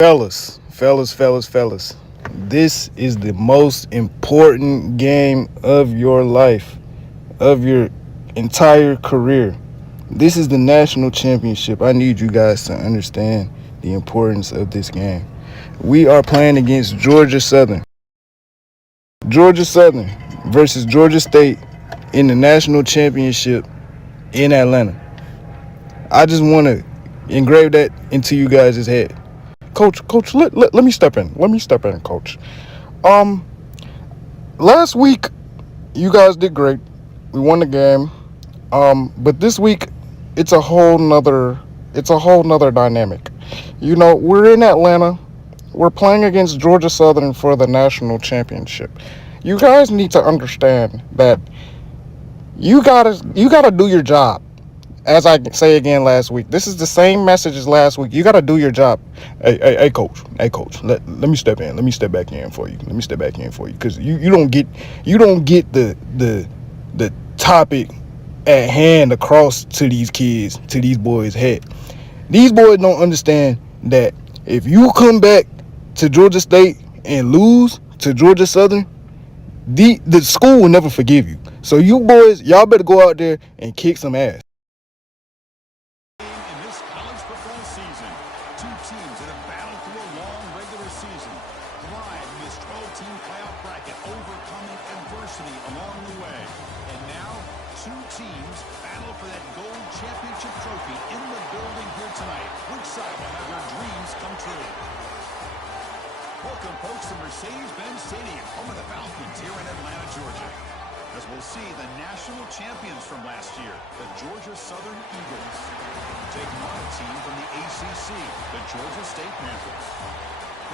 Fellas. This is the most important game of your life, of your entire career. This is the national championship. I need you guys to understand the importance of this game. We are playing against Georgia Southern. Georgia Southern versus Georgia State in the national championship in Atlanta. I just want to engrave that into you guys' head. Coach, let me step in. Let me step in, Coach. Um, Last week you guys did great. We won the game. But this week it's a whole nother dynamic. We're in Atlanta. We're playing against Georgia Southern for the national championship. You guys need to understand that you gotta do your job. As I say again last week, this is the same message as last week. You got to do your job. Hey, coach. Hey, coach. Let me step in. Let me step back in for you. Let me step back in for you because you don't get the topic at hand across to these kids, to these boys' head. These boys don't understand that if you come back to Georgia State and lose to Georgia Southern, the school will never forgive you. So you boys, y'all better go out there and kick some ass. In this college football season, two teams that have battled through a long regular season, thrive in this 12-team playoff bracket, overcoming adversity along the way. And now, two teams battle for that gold championship trophy in the building here tonight. Which side will have their dreams come true? Welcome, folks, to Mercedes-Benz Stadium, home of the Falcons here in Atlanta, Georgia. As we'll see the national champions from last year, the Georgia Southern Eagles, taking on a team from the ACC, the Georgia State Panthers.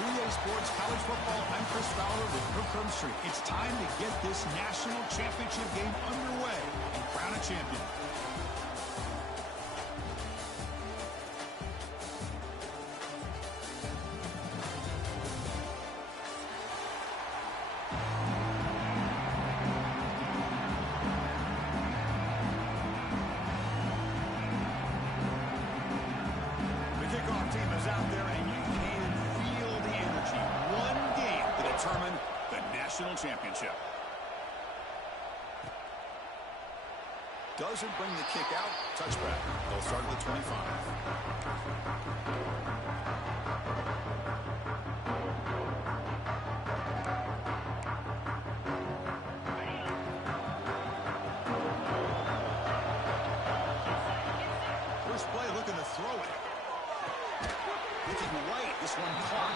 3A Sports College Football, I'm Chris Fowler with Kirk Street. It's time to get this national championship game underway and crown a champion. Determine the national championship. Doesn't bring the kick out. Touchback. They'll start at the 25. First play looking to throw it. Looking right, this one caught.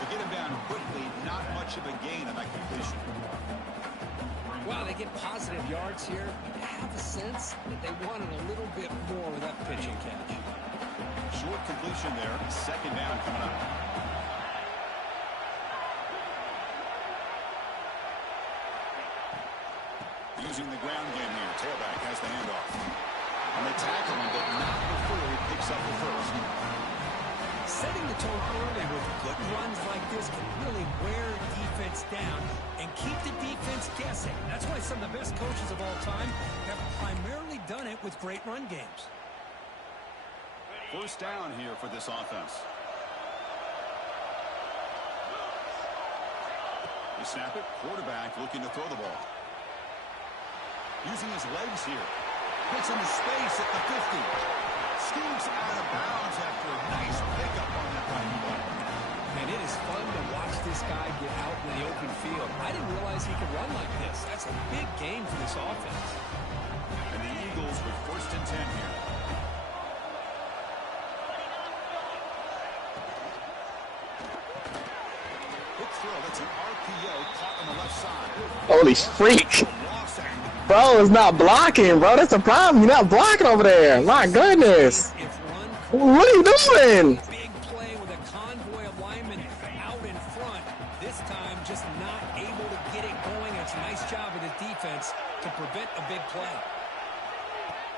To get him down quickly, not much of a gain on that completion. Wow, they get positive yards here. I have a sense that they wanted a little bit more with that pitch and catch. Short completion there. Second down coming up. Using the ground game here. Tailback has the handoff. And they tackle him, but not before he picks up the first. Setting the tone early with good runs like this can really wear defense down and keep the defense guessing. That's why some of the best coaches of all time have primarily done it with great run games. First down here for this offense. They snap it. Quarterback looking to throw the ball. Using his legs here. Puts him in space at the 50. Scoops out of bounds after a nice pickup on that right foot. And it is fun to watch this guy get out in the open field. I didn't realize he could run like this. That's a big game for this offense. And the Eagles with 1st and 10 here. Quick throw. That's an RPO caught on the left side. Holy freak. Bro, it's not blocking, bro. That's the problem. You're not blocking over there. My goodness. What are you doing? Big play with a convoy of linemen out in front. This time just not able to get it going. It's a nice job of the defense to prevent a big play.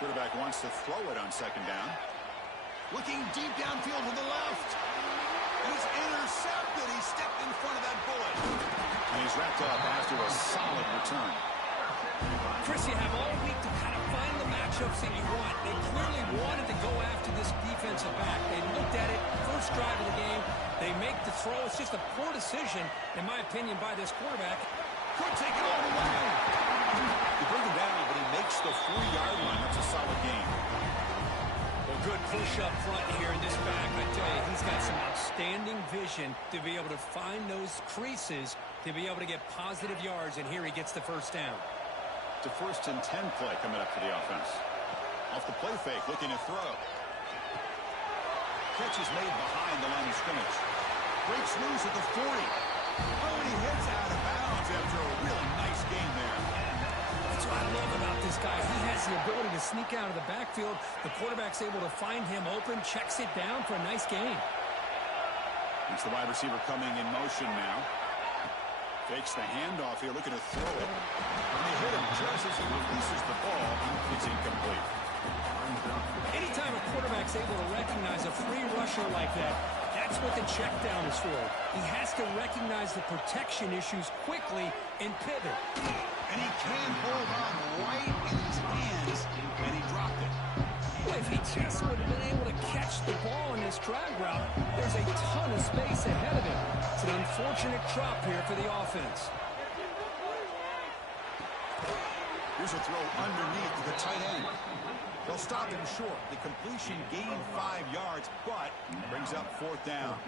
Quarterback wants to throw it on second down. Looking deep downfield to the left. He's intercepted. He stepped in front of that bullet. And he's wrapped up after a solid return. Chris, you have all week to kind of find the matchups that you want. They clearly wanted to go after this defensive back. They looked at it, first drive of the game. They make the throw. It's just a poor decision, in my opinion, by this quarterback. Could take it all the way. You bring him down, but he makes the 4-yard line. That's a solid gain. Well, good push up front here in this back. I tell you, he's got some outstanding vision to be able to find those creases, to be able to get positive yards, and here he gets the first down. It's a 1st and 10 play coming up for the offense. Off the play fake, looking to throw. Catch is made behind the line of scrimmage. Breaks loose at the 40. Oh, and he heads out of bounds after a really nice game there. That's what I love about this guy. He has the ability to sneak out of the backfield. The quarterback's able to find him open, checks it down for a nice gain. It's the wide receiver coming in motion now. Fakes the handoff here, looking to throw it. And they hit him just as he releases the ball. It's incomplete. Anytime a quarterback's able to recognize a free rusher like that, that's what the check down is for. He has to recognize the protection issues quickly and pivot. And he can hold on right in his hands, and he dropped it. If he just would have been able to catch the ball in this drag route, there's a ton of space ahead of him. It's an unfortunate drop here for the offense. Here's a throw underneath to the tight end. They'll stop him short. The completion gained 5 yards, but brings up 4th down.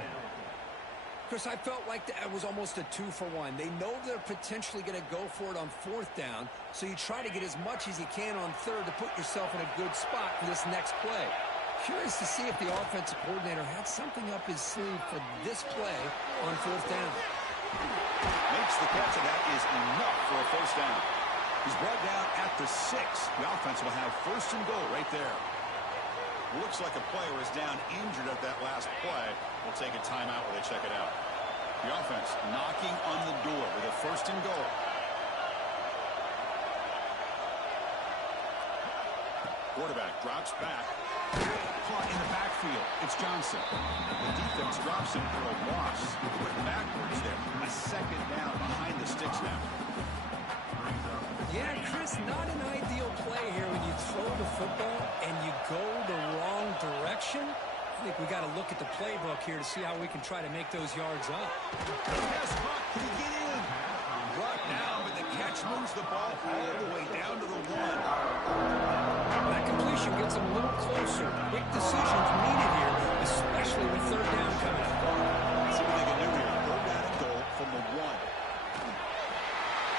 Chris, I felt like that was almost a 2-for-1. They know they're potentially going to go for it on 4th down, so you try to get as much as you can on 3rd to put yourself in a good spot for this next play. Curious to see if the offensive coordinator had something up his sleeve for this play on 4th down. Makes the catch, and that is enough for a 1st down. He's brought down at the 6. The offense will have 1st and goal right there. Looks like a player is down injured at that last play. We'll take a timeout while they check it out. The offense knocking on the door with a 1st and goal. Quarterback drops back. Caught in the backfield. It's Johnson. The defense drops him for a loss. Went backwards there. A 2nd down behind the sticks now. Yeah, Chris, not an ideal play here when you throw the football and you go the wrong direction. I think we got to look at the playbook here to see how we can try to make those yards up. Yes, Buck, can he get in? Brought down, but the catch moves the ball all the way down to the 1. That completion gets him a little closer. Quick decisions needed here, especially with 3rd down coming up. See what they can do here. 3rd down and goal from the 1.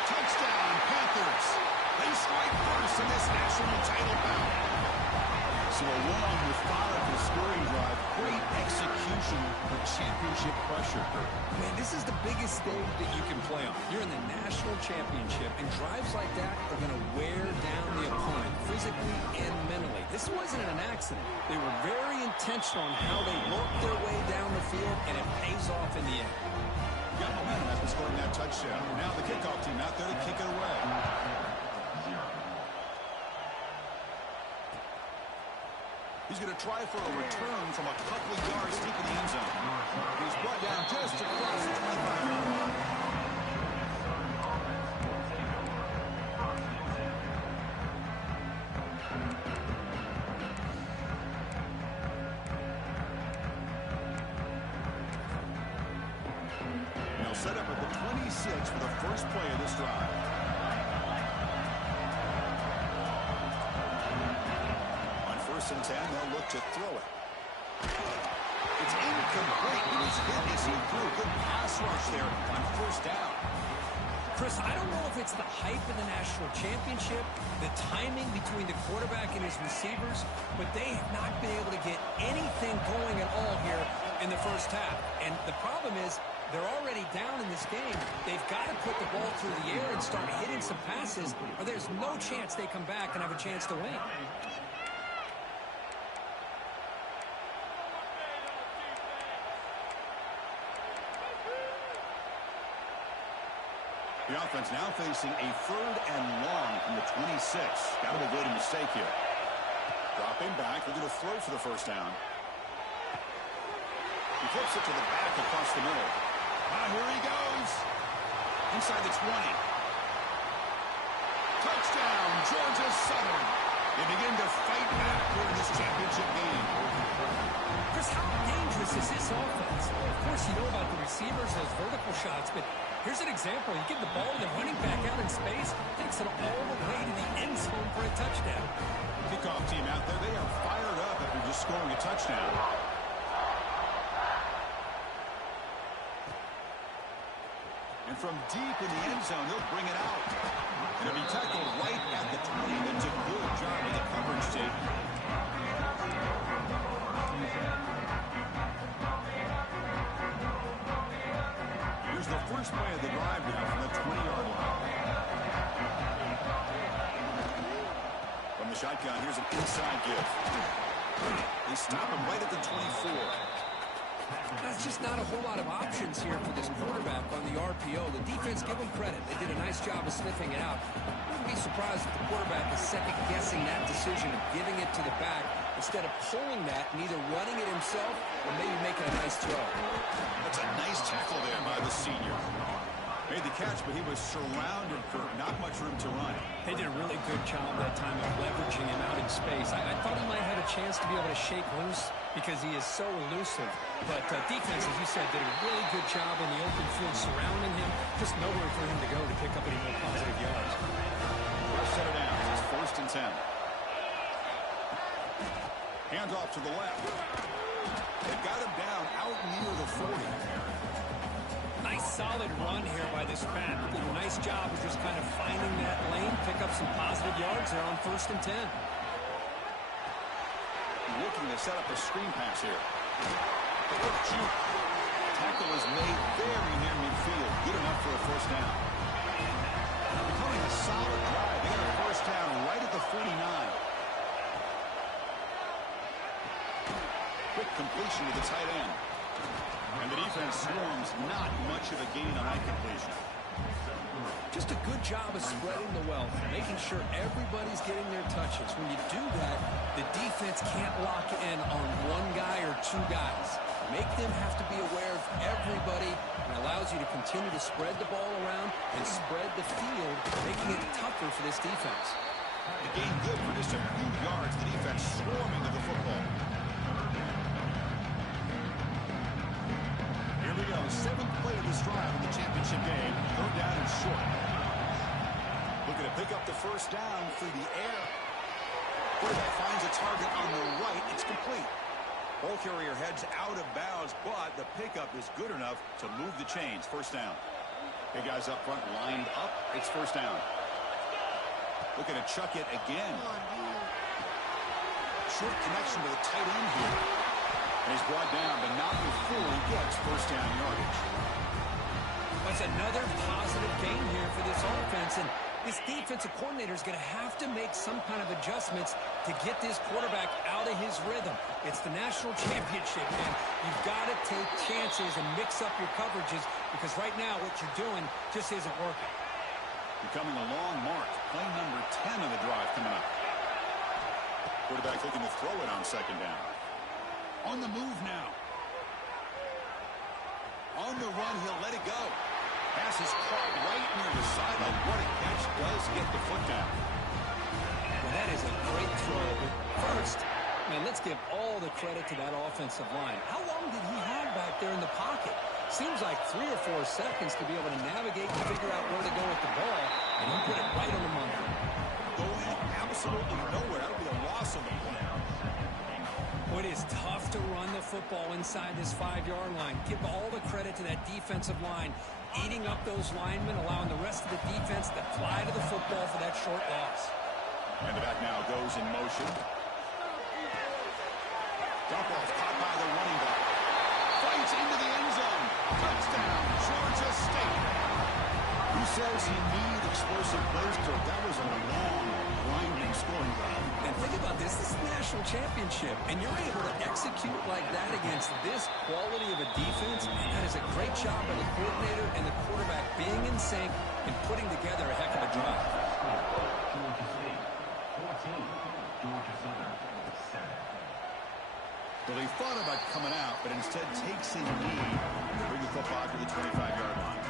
Touchdown, Panthers. They strike first in this national title bout. So a long, methodical scoring drive. Great execution with championship pressure. Man, this is the biggest stage that you can play on. You're in the national championship, and drives like that are going to wear down the opponent physically and mentally. This wasn't an accident. They were very intentional on how they worked their way down the field, and it pays off in the end. Got momentum after scoring that touchdown. Now the kickoff team out there to kick it away. He's going to try for a return from a couple of yards deep in the end zone. He's brought down just across the 25-yard line. Set up at the 26 for the first play of this drive. On 1st and 10, they'll look to throw it. It's incomplete. It was hit as he threw. Good pass rush there on 1st down. Chris, I don't know if it's the hype of the national championship, the timing between the quarterback and his receivers, but they have not been able to get anything going at all here in the 1st half. And the problem is, they're already down in this game. They've got to put the ball through the air and start hitting some passes, or there's no chance they come back and have a chance to win. The offense now facing a 3rd and long from the 26. Got to avoid a mistake here. Dropping back, looking to throw for the 1st down. He flips it to the back across the middle. Here he goes. Inside the 20. Touchdown, Georgia Southern. They begin to fight back here in this championship game. Chris, how dangerous is this offense? Well, of course, you know about the receivers, those vertical shots, but here's an example. You give the ball to the running back out in space, takes it all the way to the end zone for a touchdown. Kickoff team out there, they are fired up after just scoring a touchdown. And from deep in the end zone, they'll bring it out. And it'll be tackled right at the 20. That's a good job with the coverage tape. Here's the first play of the drive now from the 20-yard line. From the shotgun, here's an inside give. They stop him right at the 24. That's just not a whole lot of options here for this quarterback on the RPO. The defense, give them credit. They did a nice job of sniffing it out. I wouldn't be surprised if the quarterback is second-guessing that decision of giving it to the back instead of pulling that and either running it himself or maybe making a nice throw. That's a nice tackle there by the senior. Made the catch, but he was surrounded, Kirk. Not much room to run. They did a really good job that time of leveraging him out in space. I thought he might have a chance to be able to shake loose because he is so elusive. But defense, as you said, did a really good job in the open field surrounding him. Just nowhere for him to go to pick up any more positive yards. First set of downs. It's 1st and 10. Hands off to the left. They got him down out near the 40. Nice solid run here by this back. Did a nice job of just kind of finding that lane, pick up some positive yards there on 1st and 10. Looking to set up a screen pass here. Tackle is made very near midfield. Good enough for a 1st down. Becoming a solid drive. They got a 1st down right at the 49. Quick completion to the tight end. And the defense swarms, not much of a gain on that completion. Just a good job of spreading the wealth, making sure everybody's getting their touches. When you do that, the defense can't lock in on one guy or two guys. Make them have to be aware of everybody, and allows you to continue to spread the ball around and spread the field, making it tougher for this defense. The gain good for just a few yards. The defense swarming to the football. Here we go, 7th play of this drive in the championship game. 3rd down and short. Looking to pick up the 1st down through the air. Quarterback finds a target on the right. It's complete. Ball carrier heads out of bounds, but the pickup is good enough to move the chains. 1st down. Big guys up front lined up. It's 1st down. Looking to chuck it again. Short connection to the tight end here. And he's brought down, but not before he gets 1st down yardage. That's another positive gain here for this offense, and this defensive coordinator is going to have to make some kind of adjustments to get this quarterback out of his rhythm. It's the national championship, man. You've got to take chances and mix up your coverages because right now what you're doing just isn't working. Becoming a long march. Play number 10 of the drive coming up. Quarterback looking to throw it on 2nd down. On the move now. On the run, he'll let it go. Pass is caught right near the sideline. What a catch. Does get the foot down. Well, that is a great throw. But first, man, let's give all the credit to that offensive line. How long did he have back there in the pocket? Seems like 3 or 4 seconds to be able to navigate and figure out where to go with the ball, and he put it right on the money. Going absolutely nowhere. That would be a loss of the play. It is tough to run the football inside this 5-yard line. Give all the credit to that defensive line, eating up those linemen, allowing the rest of the defense to fly to the football for that short loss. And the back now goes in motion. Dump off caught by the running back. Fights into the end zone. Touchdown, Georgia State. Who says you need explosive plays, Kirk? That was a long, grinding scoring drive. And think about this. This is the national championship, and you're able to execute like that against this quality of a defense. That is a great job by the coordinator and the quarterback being in sync and putting together a heck of a drive. Well, he thought about coming out, but instead takes a knee to bring the football to the 25-yard line.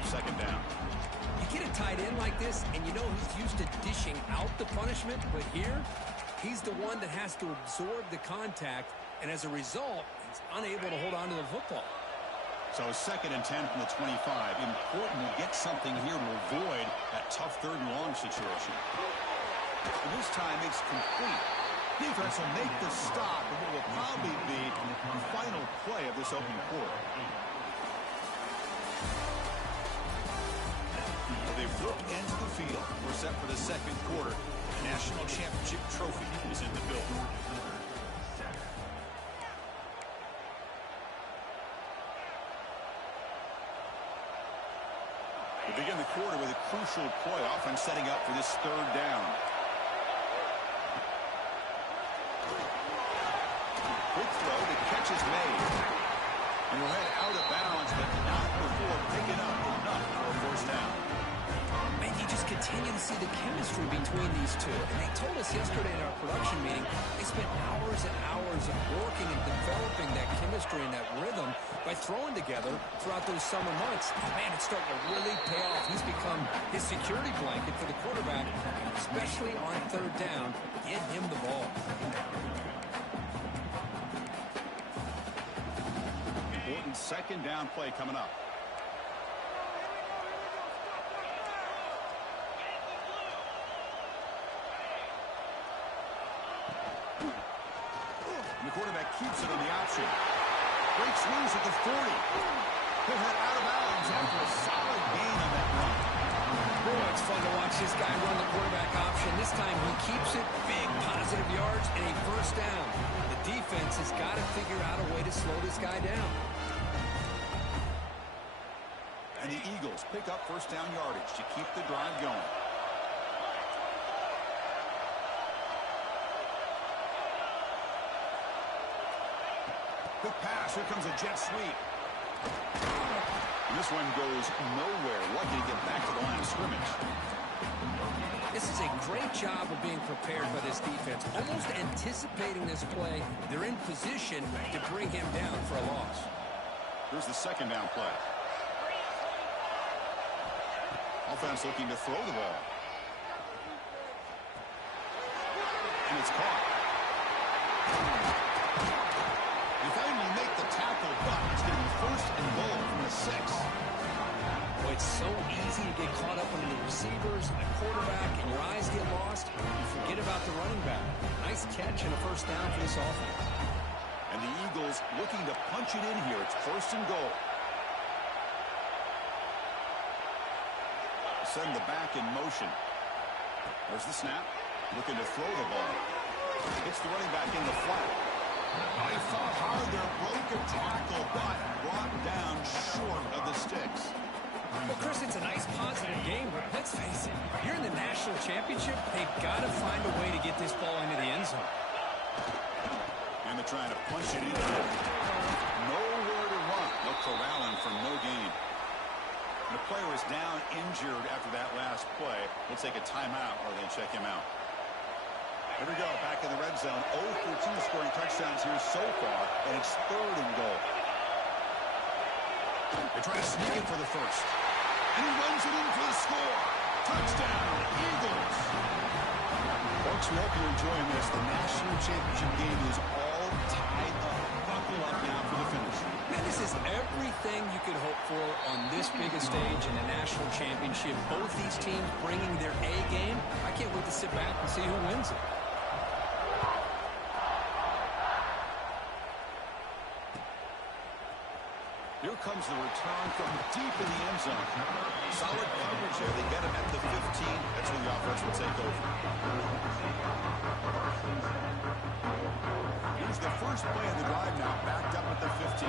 up second down. You get a tight end like this, and you know he's used to dishing out the punishment, but here, he's the one that has to absorb the contact, and as a result, he's unable to hold on to the football. So 2nd and 10 from the 25. Important to get something here to avoid that tough 3rd and long situation. And this time it's complete. Defense will make the stop, and what will probably be the final play of this opening quarter. They've looked into the field. We're set for the 2nd quarter. The National Championship trophy is in the building. We begin the quarter with a crucial play. Offense setting up for this 3rd down. Quick throw. The catch is made. And we'll head out of bounds, but not before picking up enough for a 1st down. Man, you just continue to see the chemistry between these two. And they told us yesterday in our production meeting, they spent hours and hours of working and developing that chemistry and that rhythm by throwing together throughout those summer months. Man, it's starting to really pay off. He's become his security blanket for the quarterback, especially on 3rd down. Get him the ball. Important 2nd down play coming up. And the quarterback keeps it on the option. Breaks loose at the 40. He'll head out of bounds after a solid gain on that run. Boy, it's fun to watch this guy run the quarterback option. This time he keeps it, big positive yards, and a 1st down. The defense has got to figure out a way to slow this guy down. And the Eagles pick up 1st down yardage to keep the drive going. Quick pass. Here comes a jet sweep. And this one goes nowhere. Lucky to get back to the line of scrimmage. This is a great job of being prepared by this defense. Almost anticipating this play, they're in position to bring him down for a loss. Here's the 2nd down play. Offense looking to throw the ball. And it's caught. They finally make the tackle, but it's going to be 1st and goal from the 6. Boy, it's so easy to get caught up in the receivers and the quarterback, and your eyes get lost. You forget about the running back. Nice catch and a 1st down for this offense. And the Eagles looking to punch it in here. It's 1st and goal. Send the back in motion. There's the snap. Looking to throw the ball. Hits the running back in the flat. They fought hard there. Broke a tackle, but brought down short of the sticks. Well, Chris, it's a nice positive game, but let's face it. You're in the National Championship. They've got to find a way to get this ball into the end zone. And they're trying to punch it in. Nowhere to run. No corralling for no gain. The player is down injured after that last play. We'll take a timeout or they check him out. Here we go, back in the red zone. 0 for 2 scoring touchdowns here so far, and it's 3rd and goal. They try to sneak it for the 1st. And he runs it in for the score. Touchdown, Eagles. Folks, we hope you're enjoying this. The National Championship game is all tied up. Buckle up now for the finish. Man, this is everything you could hope for on this biggest stage in the National Championship. Both these teams bringing their A game. I can't wait to sit back and see who wins it. Here comes the return from deep in the end zone. Solid coverage there. They get him at the 15. That's when the offense will take over. Here's the first play of the drive now, backed up at the 15.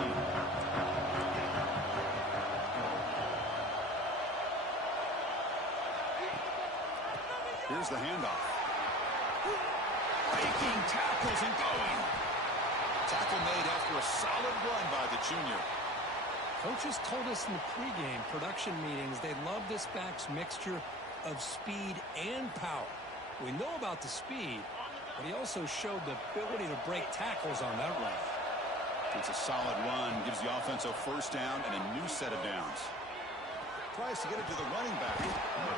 Here's the handoff. Breaking tackles and going. Tackle made after a solid run by the junior. Coaches told us in the pregame production meetings they love this back's mixture of speed and power. We know about the speed, but he also showed the ability to break tackles on that run. It's a solid run, gives the offense a 1st down and a new set of downs. Tries to get it to the running back.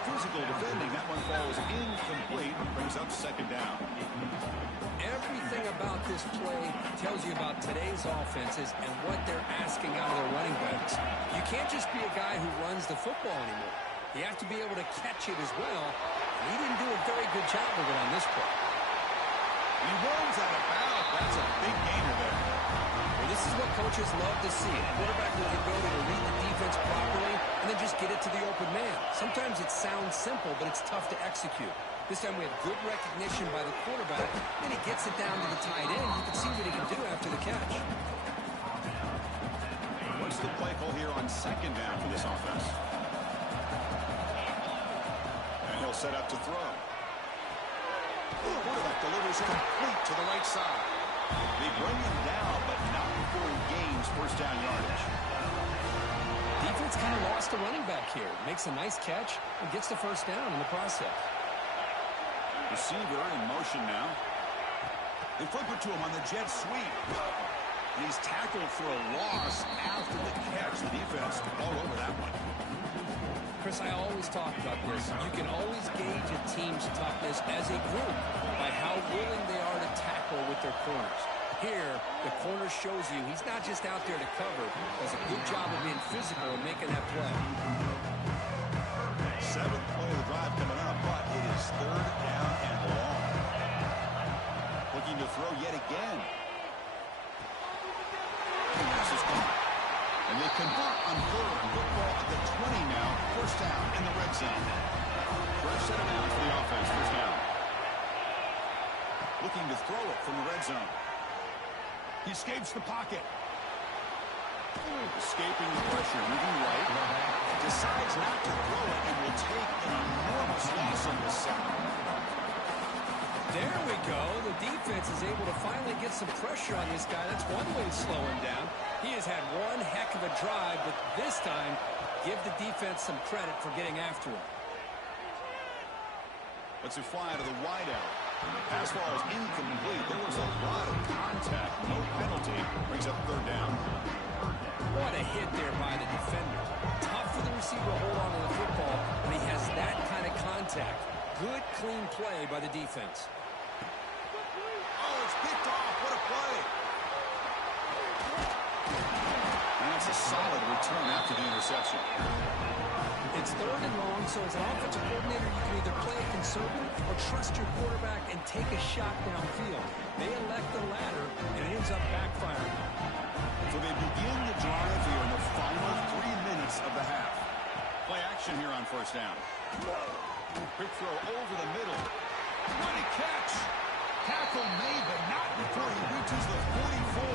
Physical defending. That one falls incomplete. Brings up second down. Everything about this play tells you about today's offenses and what they're asking out of their running backs. You can't just be a guy who runs the football anymore. You have to be able to catch it as well. And he didn't do a very good job of it on this play. He runs out of bounds. That's a big gainer there. Well, this is what coaches love to see. A quarterback with the ability to read the defense properly and then just get it to the open man. Sometimes it sounds simple, but it's tough to execute. This time we have good recognition by the quarterback. Then he gets it down to the tight end. You can see what he can do after the catch. What's the play call here on second down for this offense? And he'll set up to throw. Quarterback delivers complete to the right side. They bring him down, but not before he gains first down yardage. Defense kind of lost the running back here. Makes a nice catch and gets the first down in the process. Receiver in motion now. They flip it to him on the jet sweep. And he's tackled for a loss after the catch. The defense all over that one. Chris, I always talk about this. You can always gauge a team's toughness as a group by how willing they are to tackle with their corners. Here, the corner shows you he's not just out there to cover. Does a good job of being physical and making that play. Seventh play of the drive coming up, but it is third down and long. Looking to throw yet again. This is gone. And they convert on third. Football at the 20 now. First down in the red zone. First set of downs for the offense. First down. Looking to throw it from the red zone. He escapes the pocket. Escaping the pressure. Moving right. Decides not to throw it and will take an enormous loss on this sack. There we go. The defense is able to finally get some pressure on this guy. That's one way to slow him down. He has had one heck of a drive, but this time, give the defense some credit for getting after him. Let's fly to the wideout. Pass ball is incomplete. There was a lot of contact. No penalty. Brings up third down. What a hit there by the defender. Tough for the receiver to hold on to the football when he has that kind of contact. Good, clean play by the defense. Oh, it's picked off. What a play. And that's a solid return after the interception. It's third and long, so as an offensive coordinator, you can either play it conservative or trust your quarterback and take a shot downfield. They elect the latter, and it ends up backfiring. So they begin the drive here in the final 3 minutes of the half. Play action here on first down. Quick throw over the middle. What a catch! Tackle made, but not before he reaches the 44.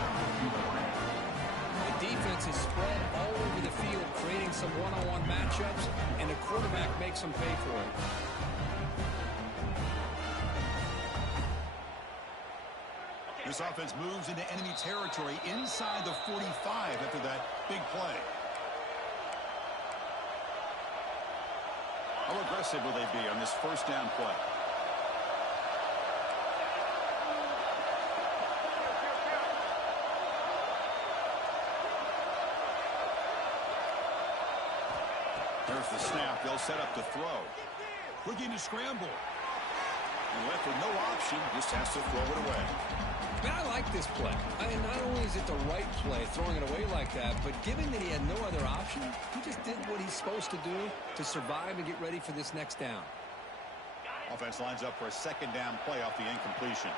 The defense is spread all over the field, creating some one-on-one matchups, and the quarterback makes them pay for it. This offense moves into enemy territory inside the 45 after that big play. How aggressive will they be on this first down play? There's the snap. They'll set up to throw. Looking to scramble. And left with no option, just has to throw it away. Man, I like this play. I mean, not only is it the right play, throwing it away like that, but given that he had no other option, he just did what he's supposed to do to survive and get ready for this next down. Offense lines up for a second down play off the incompletion.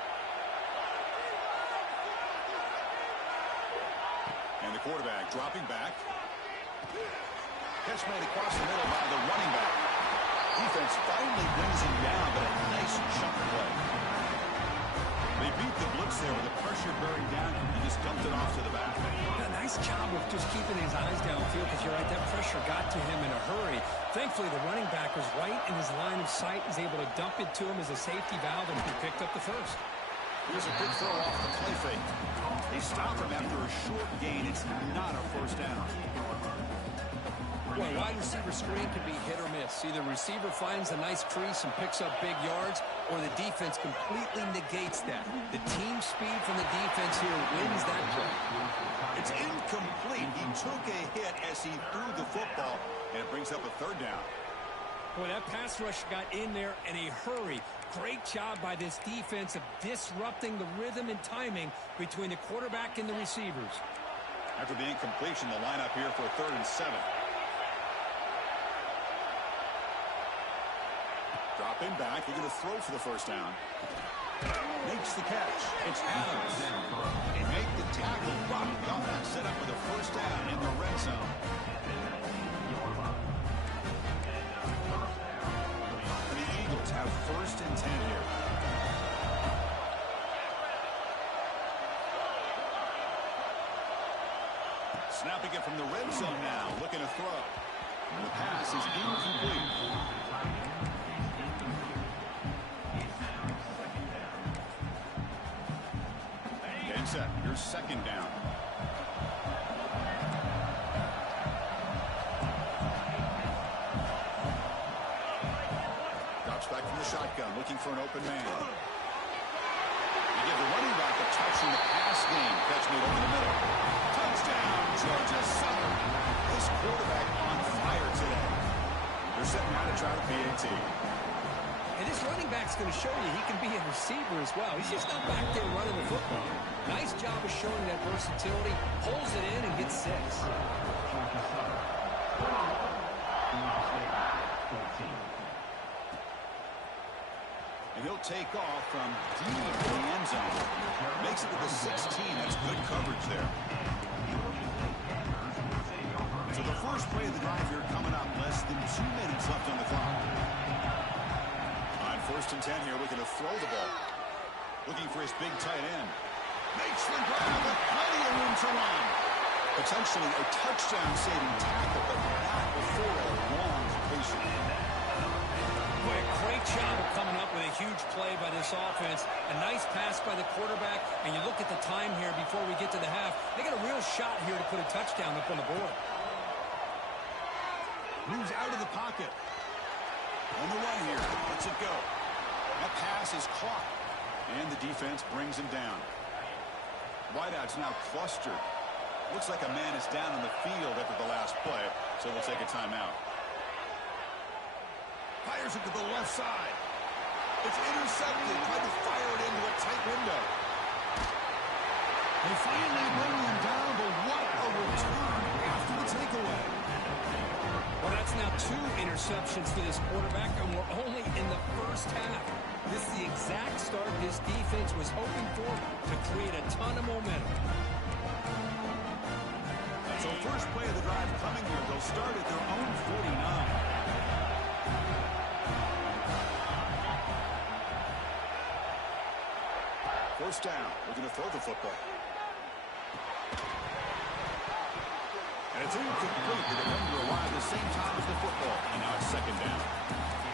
And the quarterback dropping back. Catch made across the middle by the running back. Defense finally brings him down, but a nice chunk play. They beat the blitz there with the pressure bearing down and just dumped it off to the back. Yeah, nice job of just keeping his eyes downfield because you're right, that pressure got to him in a hurry. Thankfully, the running back was right in his line of sight, is able to dump it to him as a safety valve, and he picked up the first. Here's a quick throw off the play fake. They stop him after a short gain. It's not a first down. Boy, wide receiver screen can be hit or miss. Either receiver finds a nice crease and picks up big yards, or the defense completely negates that. The team speed from the defense here wins that play. It's incomplete. He took a hit as he threw the football, and it brings up a third down. Boy, that pass rush got in there in a hurry. Great job by this defense of disrupting the rhythm and timing between the quarterback and the receivers. After the incompletion, the lineup here for 3rd and 7. Dropping back, they're going to throw for the first down. Makes the catch. It's Adams. They make the tackle. The offense set up with a first down in the red zone. The Eagles have 1st and 10 here. Snapping it from the red zone now, looking to throw. And the pass is incomplete. Game set, your 2nd down. Drops back from the shotgun, looking for an open man. You give the running back a touch in the pass game. Catch made over the middle. Touchdown, Georgia Southern. This quarterback on fire today. They're setting out to try the PAT. And this running back's going to show you he can be a receiver as well. He's just not back there running the football. Nice job of showing that versatility. Pulls it in and gets 6. And he'll take off from deep in the end zone. Makes it to the 16. That's good coverage there. So the first play of the drive here coming up. Less than 2 minutes left on the clock. On 1st and 10 here, looking to throw the ball. Looking for his big tight end. Makes the grab with plenty of room to run. Potentially a touchdown-saving tackle, but not before a long completion. Boy, a great job of coming up with a huge play by this offense. A nice pass by the quarterback, and you look at the time here before we get to the half. They got a real shot here to put a touchdown up on the board. Moves out of the pocket. On the run here. Lets it go. That pass is caught. And the defense brings him down. Wideout's now clustered. Looks like a man is down on the field after the last play, so we'll take a timeout. Fires it to the left side. It's intercepted. Tried to fire it into a tight window. They finally bring him down, but what a return after the takeaway. Well, that's now 2 interceptions for this quarterback, and we're only in the first half. This is the exact start this defense was hoping for to create a ton of momentum. So first play of the drive coming here. They'll start at their own 49. First down. We're going to throw the football. And it's incomplete. The defender arrived at the same time as the football. And now it's 2nd down.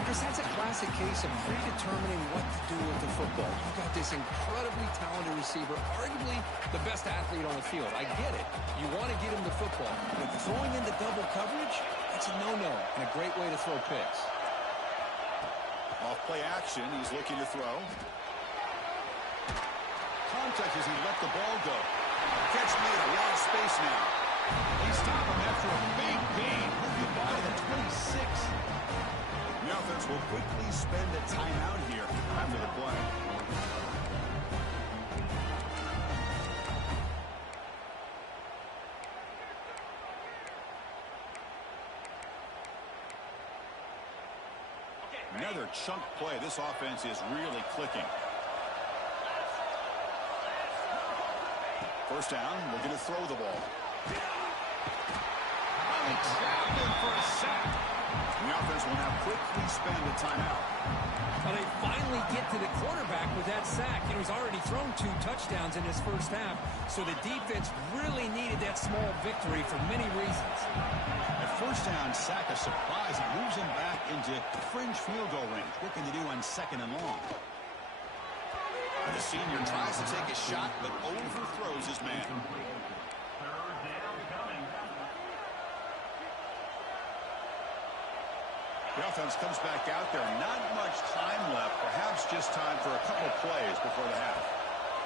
Chris, that's a classic case of predetermining what to do with the football. You've got this incredibly talented receiver, arguably the best athlete on the field. I get it. You want to get him the football. But throwing into double coverage, that's a no-no and a great way to throw picks. Off play action. He's looking to throw. Contact as he let the ball go. Catch made a lot of space now. They stop him after a big gain. Moving by to the 26. The offense will quickly spend a timeout here after the play. Another chunk play. This offense is really clicking. First down, we're going to throw the ball. He trapped him for a sack. The offense will now quickly spend a timeout. Well, they finally get to the quarterback with that sack. You know, he's already thrown 2 touchdowns in his first half, so the defense really needed that small victory for many reasons. At first down, sack a surprise. It moves him back into fringe field goal range. What can they do on 2nd and long? And the senior tries to take a shot, but overthrows his man. The offense comes back out there. Not much time left. Perhaps just time for a couple plays before the half.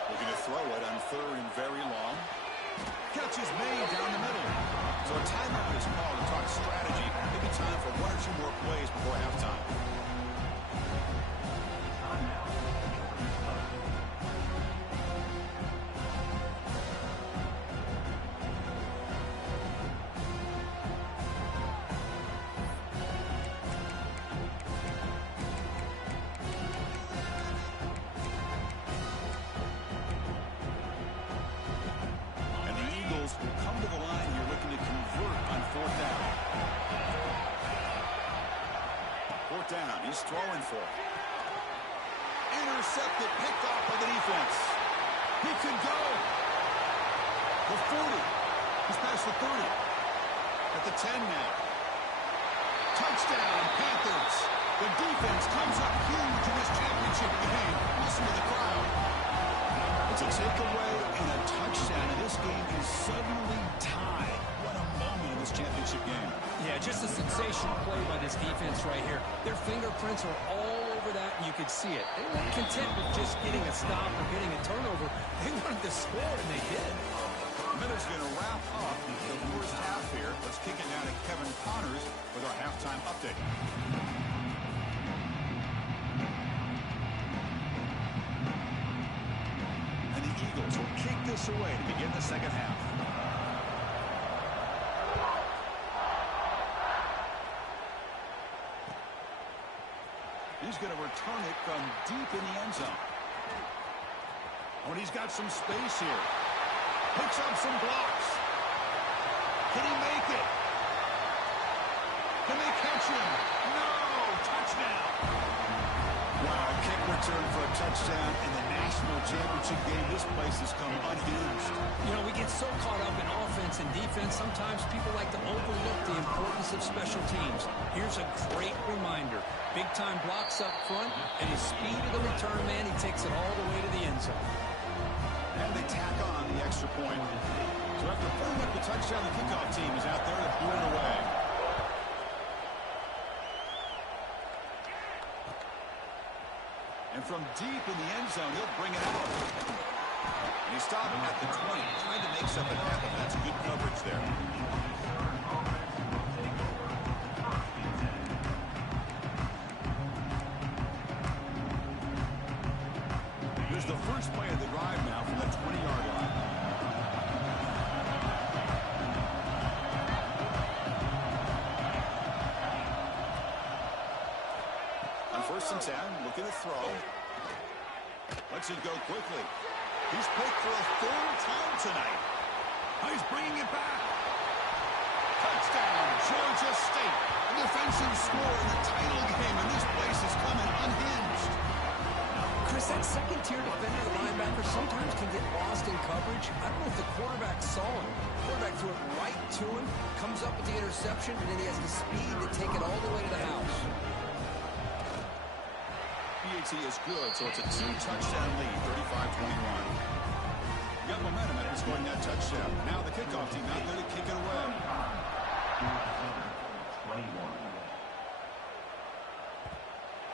Looking to throw it on 3rd and very long. Catch is made down the middle. So a timeout is called to talk strategy. Maybe time for 1 or 2 more plays before halftime. Will come to the line here looking to convert on 4th down. 4th down, he's throwing for it. Intercepted, picked off by the defense. He could go. The 40. He's past the 30. At the 10 now. Touchdown, Panthers. The defense comes up huge in this championship game. Listen to the crowd. It's a takeaway and a touchdown, and this game is suddenly tied. What a moment in this championship game. Yeah, just a sensational play by this defense right here. Their fingerprints are all over that, and you could see it. They weren't content with just getting a stop or getting a turnover. They wanted to score, and they did. Minutes going to wrap up the first half here. Let's kick it down to Kevin Connors with our halftime update. Eagles will kick this away to begin the second half. He's going to return it from deep in the end zone. Oh, and he's got some space here. Picks up some blocks. Can he make it? Can they catch him? No! Touchdown! Wow, kick return for a touchdown in the national championship game. This place has come unhinged. You know, we get so caught up in offense and defense, sometimes people like to overlook the importance of special teams. Here's a great reminder. Big-time blocks up front, and his speed of the return man, he takes it all the way to the end zone. And they tack on the extra point. So after putting up the touchdown, the kickoff team is out there to boot it away. And from deep in the end zone, he'll bring it out. And he's stopping at the 20, trying to make something happen. That's good coverage there. Here's the first play of the drive now from the 20-yard line. On 1st and 10, looking to throw. Lets it go quickly. He's picked for a 3rd time tonight. He's bringing it back. Touchdown, Georgia State. A defensive score in the title game, and this place is coming unhinged. Chris, that second-tier defender, the linebacker, sometimes can get lost in coverage. I don't know if the quarterback saw him. The quarterback threw it right to him, comes up with the interception, and then he has the speed to take it all the way to the house. PAT is good, so it's a 2-touchdown lead, 35-21. Got momentum after scoring that touchdown. Now the kickoff team out there to kick it away.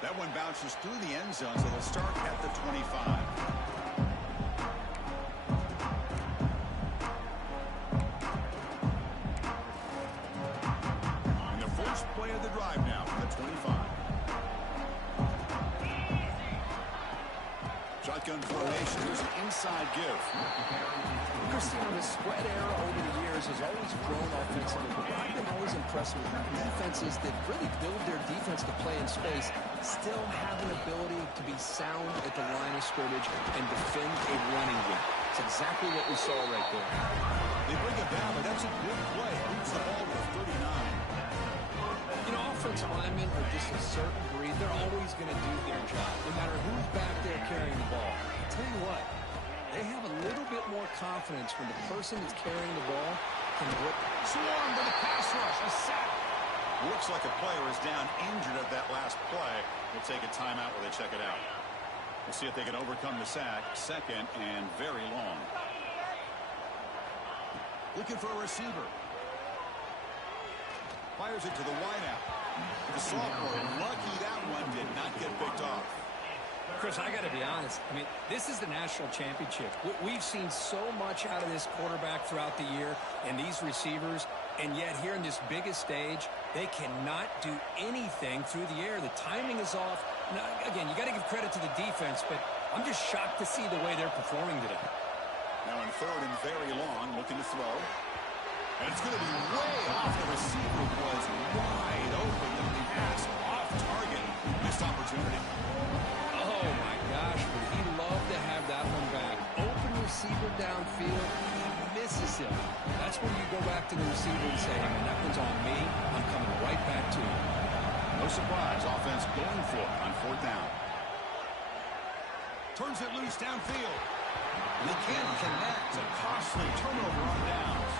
That one bounces through the end zone, so they'll start at the 25. Play of the drive now from the 25. Shotgun formation. Here's an inside give. Cristiano, the spread era over the years has always grown offensively, but I've been always impressed with defenses that really build their defense to play in space, still have an ability to be sound at the line of scrimmage and defend a running game. It's exactly what we saw right there. They bring it down, but that's a big play. Moves the ball to 39. You know, offensive linemen are just a certain breed. They're always going to do their job, no matter who's back there carrying the ball. I'll tell you what, they have a little bit more confidence when the person that's carrying the ball can whip. Swarmed with a pass rush, a sack. Looks like a player is down injured at that last play. We'll take a timeout while they check it out. We'll see if they can overcome the sack. 2nd and very long. Looking for a receiver. Fires it to the wideout. The sophomore, lucky that one did not get picked off. Chris, I got to be honest. I mean, this is the national championship. We've seen so much out of this quarterback throughout the year and these receivers, and yet here in this biggest stage, they cannot do anything through the air. The timing is off. Now, again, you got to give credit to the defense, but I'm just shocked to see the way they're performing today. Now in third and very long, looking to throw. And it's going to be way off. The receiver was wide open. The pass off target. Missed opportunity. Oh, my gosh, would he love to have that one back. Open receiver downfield, he misses him. That's when you go back to the receiver and say, hey, man, that one's on me. I'm coming right back to you. No surprise, offense going for it on fourth down. Turns it loose downfield. They can't connect. A costly turnover on downs.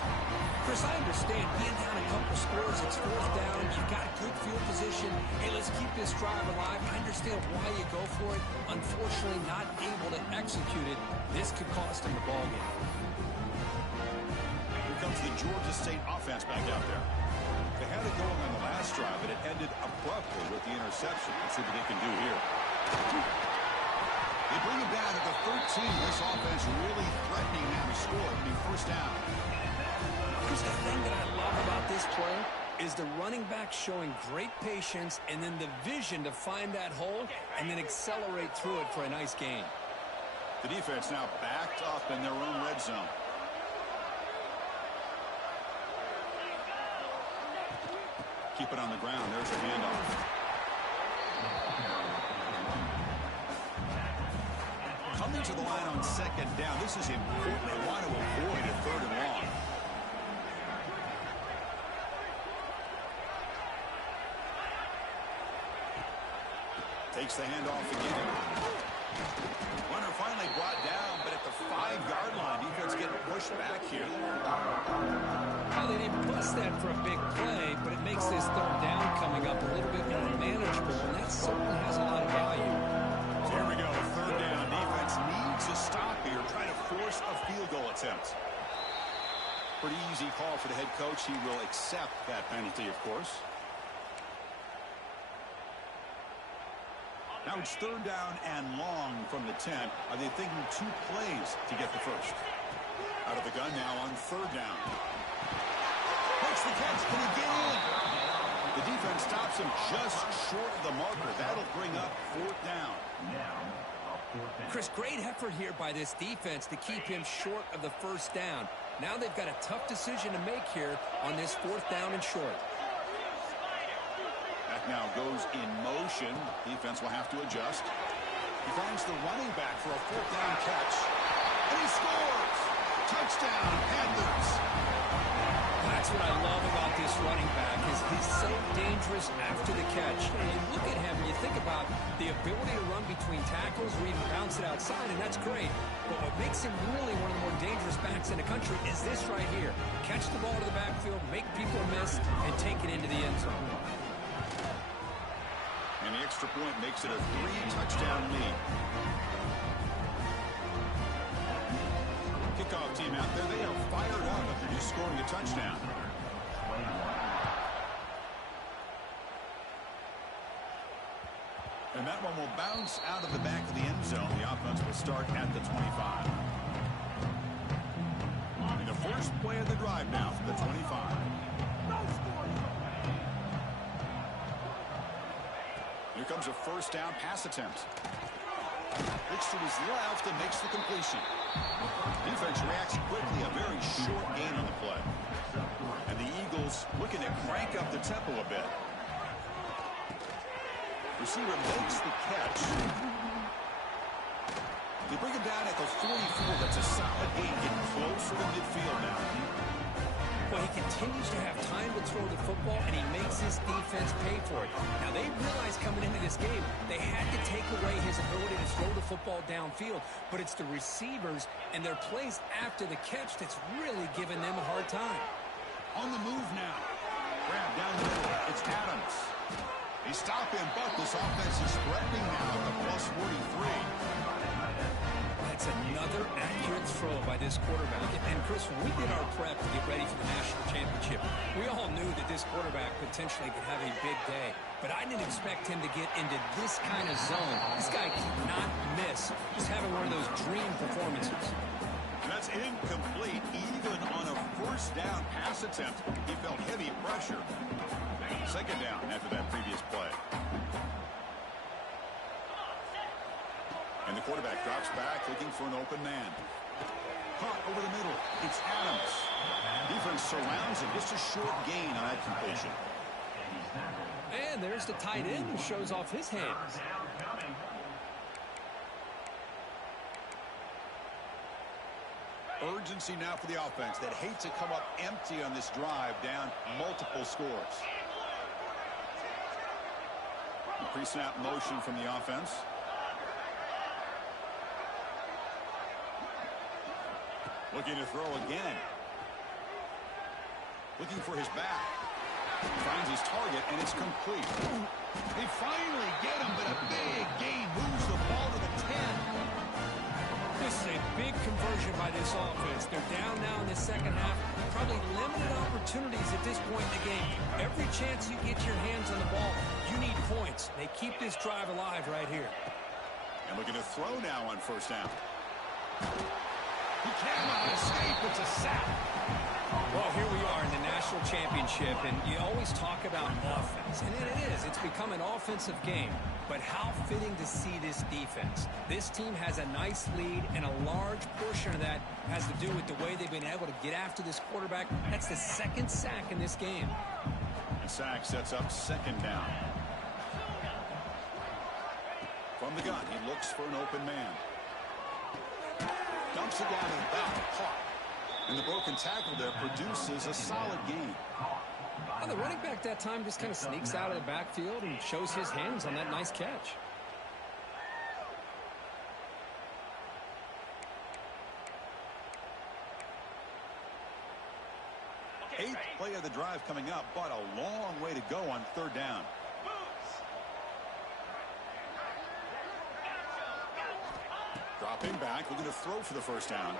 Chris, I understand being down a couple scores, it's fourth down, you've got good field position. Hey, let's keep this drive alive. I understand why you go for it. Unfortunately, not able to execute it. This could cost him the ball game. Here comes the Georgia State offense back out there. They had it going on the last drive, but it ended abruptly with the interception. Let's see what they can do here. They bring it down at the 13. This offense really threatening now to score. It'll be first down. Here's the thing that I love about this play is the running back showing great patience and then the vision to find that hole and then accelerate through it for a nice gain. The defense now backed up in their own red zone. Keep it on the ground. There's the handoff. Coming to the line on second down. This is important. They want to avoid a third and long. Takes the handoff again. Runner finally brought down, but at the 5-yard line, defense getting pushed back here. Well, they didn't bust that for a big play, but it makes this third down coming up a little bit more manageable, and that certainly has a lot of value. So here we go, third down. Defense needs a stop here, try to force a field goal attempt. Pretty easy call for the head coach. He will accept that penalty, of course. Now it's third down and long from the 10. Are they thinking 2 plays to get the first? Out of the gun now on third down. Makes the catch. Can he get in? The defense stops him just short of the marker. That'll bring up fourth down. Chris, great effort here by this defense to keep him short of the first down. Now they've got a tough decision to make here on this fourth down and short. That now goes in motion. Defense will have to adjust. He finds the running back for a fourth down catch. And he scores! Touchdown, Panthers! That's what I love about this running back is he's so dangerous after the catch. And you look at him and you think about the ability to run between tackles or even bounce it outside, and that's great. But what makes him really one of the more dangerous backs in the country is this right here. Catch the ball to the backfield, make people miss, and take it into the end zone. And the extra point makes it a 3-touchdown lead. Kickoff team out there, they are fired up after just scoring a touchdown. And that one will bounce out of the back of the end zone. The offense will start at the 25. And the first play of the drive now from the 25. Here comes a first down pass attempt. Looks to his left and makes the completion. Defense reacts quickly, a very short gain on the play. And the Eagles looking to crank up the tempo a bit. Receiver makes the catch. They bring him down at the 44. That's a solid gain, getting closer to midfield now. Well, he continues to have time to throw the football, and he makes his defense pay for it. Now, they realized coming into this game, they had to take away his ability to throw the football downfield, but it's the receivers and their plays after the catch that's really giving them a hard time. On the move now. Grab down the middle. It's Adams. They stop him, but this offense is threatening now at the +43. That's another accurate throw by this quarterback. And Chris, when we did our prep to get ready for the national championship, we all knew that this quarterback potentially could have a big day. But I didn't expect him to get into this kind of zone. This guy cannot miss. Just having one of those dream performances. That's incomplete. Even on a first down pass attempt, he felt heavy pressure. Second down after that previous play. And the quarterback drops back, looking for an open man. Caught over the middle. It's Adams. Defense surrounds him. Just a short gain on that completion. And there's the tight end who shows off his hands. Urgency now for the offense that hate to come up empty on this drive, down multiple scores. Pre-snap motion from the offense. Looking to throw again. Looking for his back. Finds his target, and it's complete. They finally get him, but a big gain moves the ball to the 10. This is a big conversion by this offense. They're down now in the second half. Probably limited opportunities at this point in the game. Every chance you get your hands on the ball, you need points. They keep this drive alive right here. And looking to throw now on first down. He cannot escape. It's a sack. Well, here we are in the national championship, and you always talk about offense. And it is. It's become an offensive game. But how fitting to see this defense. This team has a nice lead, and a large portion of that has to do with the way they've been able to get after this quarterback. That's the second sack in this game. And sack sets up second down. From the gun, he looks for an open man. Dumps it down to the back, caught. And the broken tackle there produces a solid gain. And the running back that time just kind of sneaks out of the backfield and shows his hands on that nice catch. Eighth play of the drive coming up, but a long way to go on third down. Dropping back, looking to throw for the first down.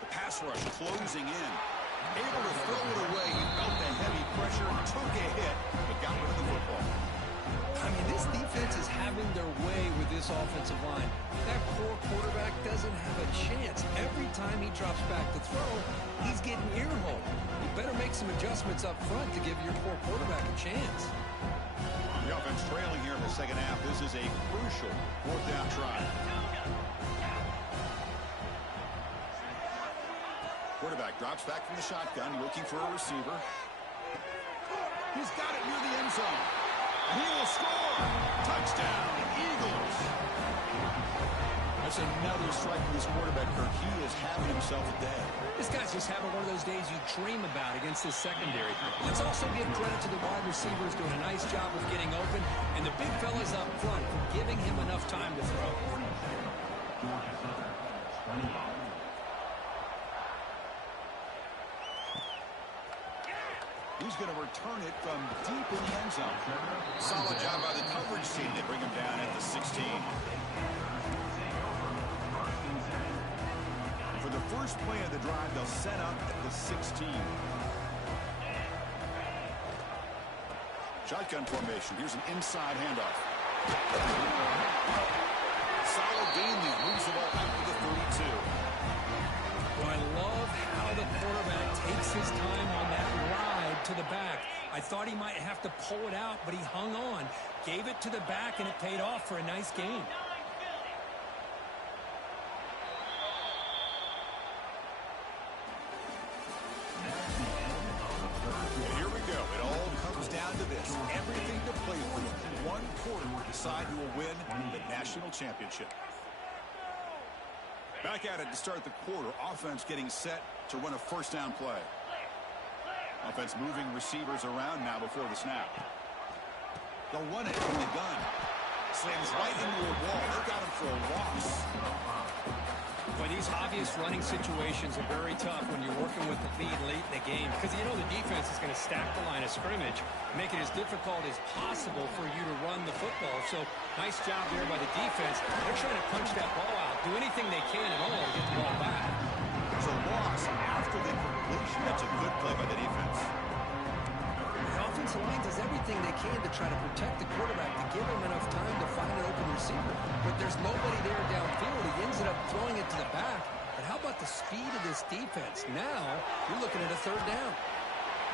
The pass rush closing in. Able to throw it away. He felt the heavy pressure, took a hit, but got rid of the football. I mean, this defense is having their way with this offensive line. That poor quarterback doesn't have a chance. Every time he drops back to throw, he's getting earholed. You better make some adjustments up front to give your poor quarterback a chance. The offense trailing here in the second half. This is a crucial fourth down try. Quarterback drops back from the shotgun, looking for a receiver. He's got it near the end zone. He will score. Touchdown, Eagles. That's another strike for this quarterback, Kirk. He is having himself a day. This guy's just having one of those days you dream about against this secondary. Let's also give credit to the wide receivers doing a nice job of getting open, and the big fellas up front for giving him enough time to throw. He's going to return it from deep in the end zone. Solid job by the coverage team. They bring him down at the 16. For the first play of the drive, they'll set up at the 16. Shotgun formation. Here's an inside handoff. Solid gain there. Moves the ball out to the 32. Well, I love how the quarterback takes his time on that ride to the back. I thought he might have to pull it out, but he hung on, gave it to the back, and it paid off for a nice gain. And here we go. It all comes down to this. Everything to play for. One quarter will decide who will win the national championship. Back at it to start the quarter. Offense getting set to run a first down play. Offense moving receivers around now before the snap. They'll run it from the gun. Slams right into a wall. They got him for a loss. But the these obvious running situations are very tough when you're working with the lead late in the game because you know the defense is going to stack the line of scrimmage, make it as difficult as possible for you to run the football. So nice job there by the defense. They're trying to punch that ball out, do anything they can at all to get the ball back. There's a loss after the completion. That's a good play by the defense. The offensive line does everything they can to try to protect the quarterback, to give him enough time to find an open receiver. But there's nobody there downfield. He ends up throwing it to the back. But how about the speed of this defense? Now, you're looking at a third down.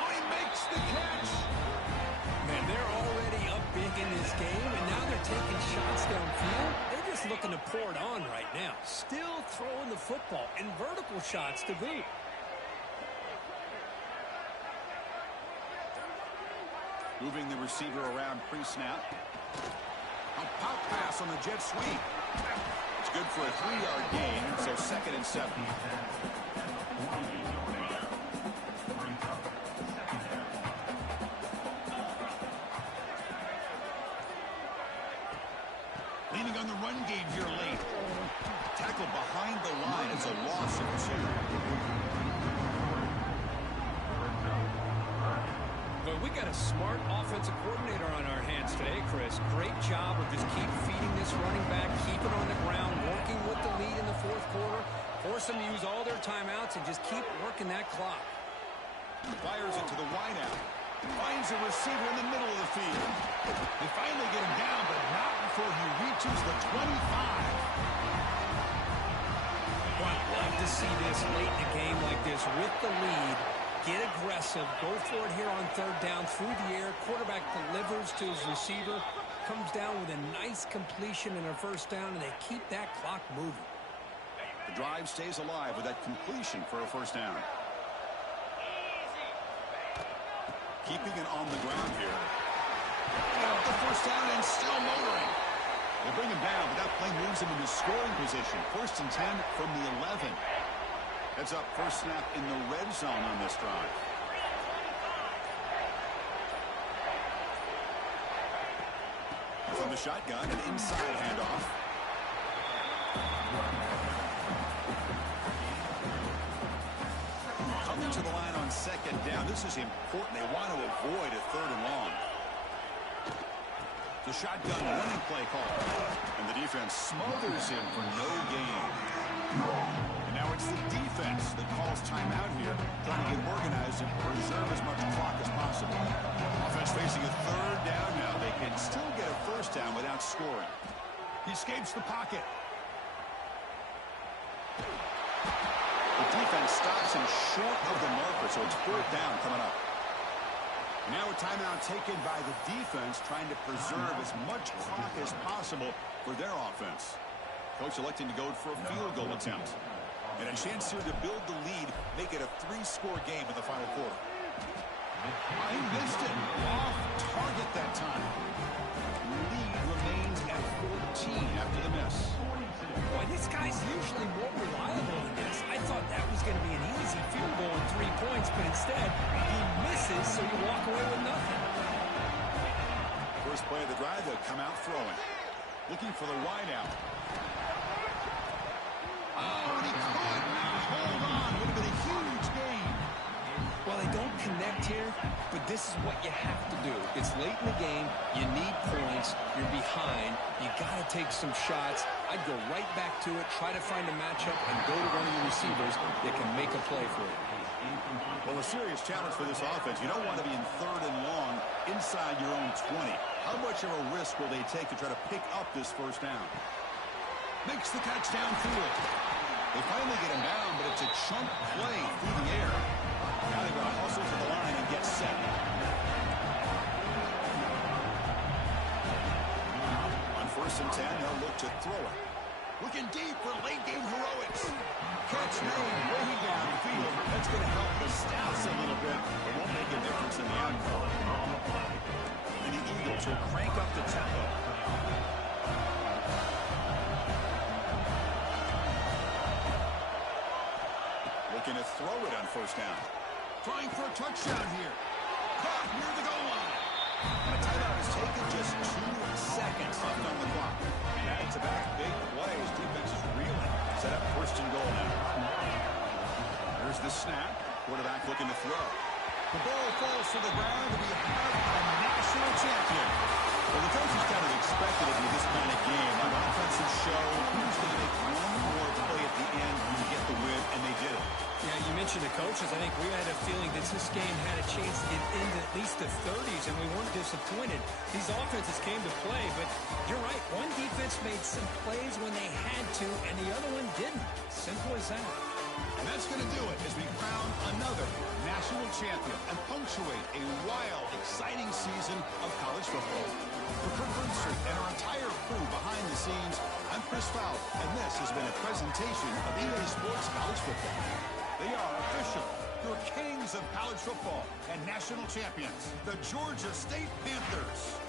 Oh, he makes the catch. Man, they're already up big in this game, and now they're taking shots downfield. They're just looking to pour it on right now. Still throwing the football, and vertical shots to boot. Moving the receiver around pre-snap. A pop pass on the jet sweep. It's good for a 3-yard gain, so 2nd and 7. Leaning on the run game here late. Tackled behind the line. It's a loss of 2. But we got a smart offensive coordinator on our hands today, Chris. Great job of just keep feeding this running back, keep it on the ground, working with the lead in the 4th quarter, force them to use all their timeouts, and just keep working that clock. Fires it to the wideout. Finds a receiver in the middle of the field. They finally get him down, but not before he reaches the 25. Well, I'd love to see this late in a game like this with the lead. Get aggressive, go for it here on 3rd down through the air. Quarterback delivers to his receiver, comes down with a nice completion and a 1st down, and they keep that clock moving. The drive stays alive with that completion for a 1st down. Keeping it on the ground here. The 1st down and still motoring. They bring him down, but that play moves him into scoring position. 1st and 10 from the 11. Heads up, first snap in the red zone on this drive. From the shotgun, an inside handoff. Coming to the line on 2nd down. This is important. They want to avoid a 3rd and long. The shotgun running play call. And the defense smothers him for no gain. Now it's the defense that calls timeout here, trying to get organized and preserve as much clock as possible. Offense facing a 3rd down now. They can still get a 1st down without scoring. He escapes the pocket. The defense stops him short of the marker, so it's 4th down coming up. Now a timeout taken by the defense, trying to preserve as much clock as possible for their offense. Coach electing to go for a field goal attempt. And a chance here to build the lead, make it a 3-score game in the final quarter. He missed it. Off target that time. Lead remains at 14 after the miss. Boy, this guy's usually more reliable than this. I thought that was going to be an easy field goal and 3 points, but instead, he misses, so you walk away with nothing. First play of the drive, they'll come out throwing. Looking for the wideout. Oh, and he caught. Hold on. Would have been a huge gain. Well, they don't connect here, but this is what you have to do. It's late in the game. You need points. You're behind. You got to take some shots. I'd go right back to it, try to find a matchup, and go to one of your receivers that can make a play for you. Well, a serious challenge for this offense. You don't want to be in 3rd and long inside your own 20. How much of a risk will they take to try to pick up this 1st down? Makes the catch downfield. They finally get him down, but it's a chunk play through the air. Now they're going to hustle to the line and get set. On 1st and 10, they'll look to throw it. Looking deep for late-game heroics. Catch made way down the field. That's going to help the Stats a little bit, but won't make a difference in the outcome. And the Eagles will crank up the tempo. Looking to throw it on 1st down. Trying for a touchdown here. Caught near the goal line. And a timeout is taken, just 2 seconds left on the clock. Back-to-back big plays. Defense is reeling. set up first and goal now. There's the snap. Quarterback looking to throw. The ball falls to the ground, and we have a national champion. Well, the coaches kind of expected it to be this kind of game. An offensive show. Who's going to make one more play at the end to get the win, and they did it. Yeah, you mentioned the coaches. I think we had a feeling that this game had a chance to get into at least the 30s, and we weren't disappointed. These offenses came to play, but you're right. One defense made some plays when they had to, and the other one didn't. Simple as that. And that's going to do it as we crown another national champion and punctuate a wild, exciting season of college football. For Kurt Bernstein and our entire crew behind the scenes, I'm Chris Fowler, and this has been a presentation of EA Sports College Football. They are official, your kings of college football and national champions, the Georgia State Panthers.